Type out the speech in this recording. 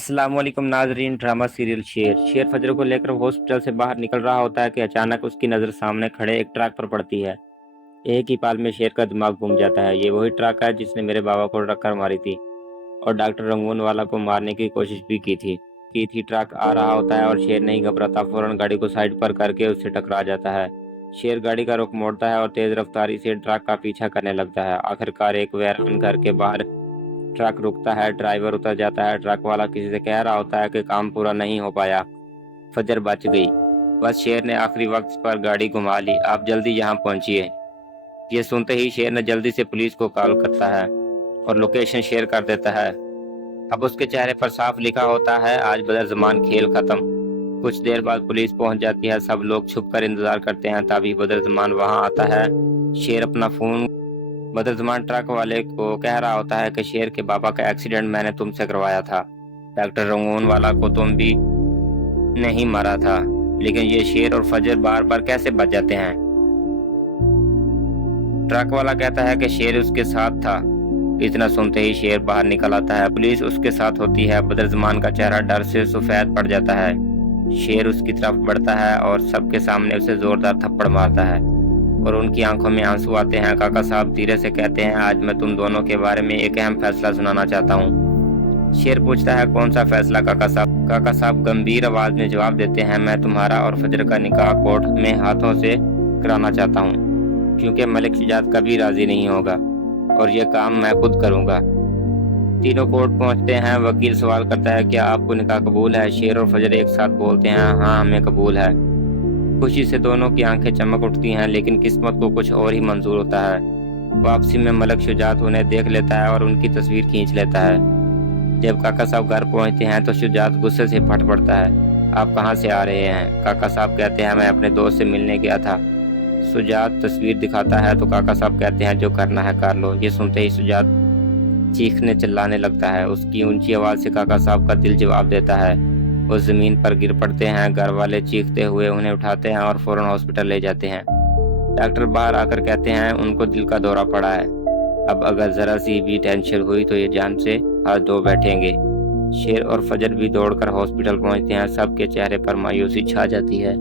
अस्सलाम वालेकुम नाजरीन। ड्रामा सीरियल शेर फजर को लेकर हॉस्पिटल से बाहर निकल रहा होता है कि अचानक उसकी नज़र सामने खड़े एक ट्रक पर पड़ती है। एक ही पाल में शेर का दिमाग घूम जाता है। ये वही ट्रक है जिसने मेरे बाबा को टक्कर मारी थी और डॉक्टर रंगून वाला को मारने की कोशिश भी की थी। ट्रक आ रहा होता है और शेर नहीं घबराता, फौरन गाड़ी को साइड पर करके उससे टकरा जाता है। शेर गाड़ी का रुख मोड़ता है और तेज रफ्तारी से ट्रक का पीछा करने लगता है। आखिरकार एक वीरान घर के बाहर ट्रक रुकता है, ड्राइवर उतर जाता है। ट्रक वाला किसी से कह रहा होता है कि काम पूरा नहीं हो पाया, फजर बच गई। बस शेर ने आखिरी वक्त पर गाड़ी घुमा ली, आप जल्दी यहाँ पहुंचिए। ये सुनते ही शेर ने जल्दी से पुलिस को कॉल करता है और लोकेशन शेयर कर देता है। अब उसके चेहरे पर साफ लिखा होता है, आज बदरज़मान खेल खत्म। कुछ देर बाद पुलिस पहुंच जाती है। सब लोग छुपकर इंतजार करते हैं, तभी बदरज़मान वहां आता है। शेर अपना फोन बदरज़मान ट्रक वाले को कह रहा होता है कि शेर के बाबा का एक्सीडेंट मैंने तुमसे करवाया था, डॉक्टर रंगून वाला को तुम भी नहीं मारा था, लेकिन ये शेर और फजर बार बार कैसे बच जाते हैं। ट्रक वाला कहता है कि शेर उसके साथ था। इतना सुनते ही शेर बाहर निकल आता है, पुलिस उसके साथ होती है। बदरज़मान का चेहरा डर से सफेद पड़ जाता है। शेर उसकी तरफ बढ़ता है और सबके सामने उसे जोरदार थप्पड़ मारता है और उनकी आंखों में आंसू आते हैं। काका साहब धीरे से कहते हैं, आज मैं तुम दोनों के बारे में एक अहम फैसला सुनाना चाहता हूँ। शेर पूछता है, कौन सा फैसला काका साहब? काका साहब गंभीर आवाज में जवाब देते हैं, मैं तुम्हारा और फजर का निकाह कोर्ट में हाथों से कराना चाहता हूँ, क्योंकि मलिक शुजात कभी राजी नहीं होगा और ये काम मैं खुद करूँगा। तीनों कोर्ट पहुंचते हैं। वकील सवाल करता है, क्या आपको निकाह कबूल है? शेर और फजर एक साथ बोलते हैं, हाँ हमें कबूल है। खुशी से दोनों की आंखें चमक उठती हैं, लेकिन किस्मत को कुछ और ही मंजूर होता है। वापसी में मलिक शुजात उन्हें देख लेता है और उनकी तस्वीर खींच लेता है। जब काका साहब घर पहुंचते हैं तो शुजात गुस्से से फट पड़ता है, आप कहां से आ रहे हैं? काका साहब कहते हैं, मैं अपने दोस्त से मिलने गया था। शुजात तस्वीर दिखाता है तो काका साहब कहते हैं, जो करना है कर लो। ये सुनते ही शुजात चीखने चिल्लाने लगता है। उसकी ऊंची आवाज से काका साहब का दिल जवाब देता है। वो जमीन पर गिर पड़ते हैं। घर वाले चीखते हुए उन्हें उठाते हैं और फौरन हॉस्पिटल ले जाते हैं। डॉक्टर बाहर आकर कहते हैं, उनको दिल का दौरा पड़ा है, अब अगर जरा सी भी टेंशन हुई तो ये जान से हाथ धो बैठेंगे। शेर और फजर भी दौड़कर हॉस्पिटल पहुंचते हैं। सबके चेहरे पर मायूसी छा जाती है।